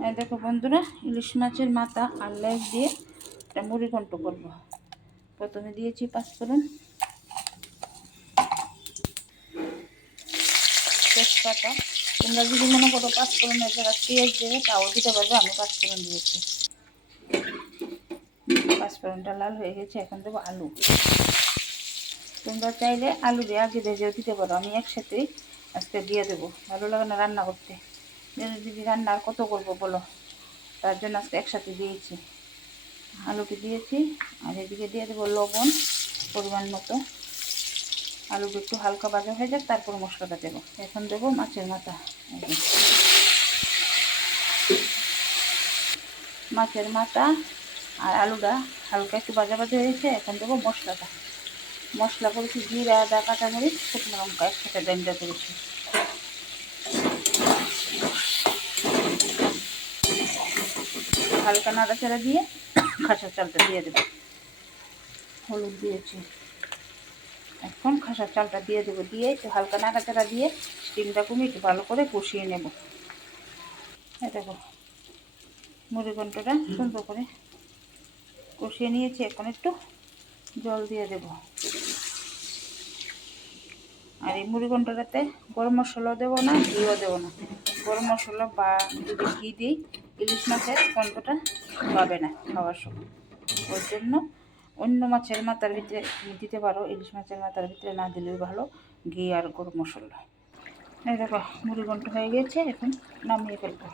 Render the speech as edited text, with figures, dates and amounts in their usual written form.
দেখো বন্ধুরা, ইলিশ মাছের মাথা আর লেজ দিয়ে একটা মুড়ি ঘন্ট করব। প্রথমে দিয়েছি পাঁচফোড়ন, তেজপাতা। তোমরা যদি মনে করো পাঁচফোড়নের জায়গায় পেঁয়াজ দেবে তাও দিতে পারবে, আমি পাঁচফোড়ন দিয়েছি। পাঁচফোড়নটা লাল হয়ে গেছে, এখন দেবো আলু। তোমরা চাইলে আলু দিয়ে আগে ভেজেও দিতে পারো, আমি একসাথেই আজকে দিয়ে দেবো। ভালো লাগে না রান্না করতে, যদি রান্না আর কত করবো বলো, তার জন্য আজকে একসাথে দিয়েছি। আলুটি দিয়েছি আর এদিকে দিয়ে দেবো লবণ পরিমাণ মতো। আলুটা একটু হালকা ভাজা হয়ে যাক, তারপর মশলাটা দেবো। এখন দেবো মাছের মাথা। মাছের মাথা আর আলুটা হালকা একটু ভাজা ভাজা হয়েছে, এখন দেবো মশলাটা। মশলা করেছি জিরা, আদা, কাঁচামরিচ, শুকনো লঙ্কা একসাথে ব্লেন্ডার করেছি। হালকা নাড়াচাড়া দিয়ে খাসার চালটা দিয়ে দেবো। হলুদ দিয়েছি, এখন খাসার চালটা দিয়ে দেবো। দিয়ে একটু হালকা নাড়াচাড়া দিয়ে স্টিমটা কমিয়ে একটু ভালো করে কষিয়ে নেব। দেখো মুড়ি ঘন্টটা সুন্দর করে কষিয়ে নিয়েছি, এখন একটু জল দিয়ে দেব। আর এই মুড়ি ঘন্টটাতে গরম মশলাও দেবো না, ঘিও দেবো না। গরম মশলা বা যদি ঘি দিই ইলিশ মাছের গন্ধটা পাবে না খাওয়ার সময়। ওই জন্য অন্য মাছের মাথার ভিতরে দিতে পারো, ইলিশ মাছের মাথার ভিতরে না দিলেও ভালো, ঘি আর গরম মশলা। এই দেখো মুড়ি ঘন্ট হয়ে গেছে, এখন নামিয়ে ফেলবো।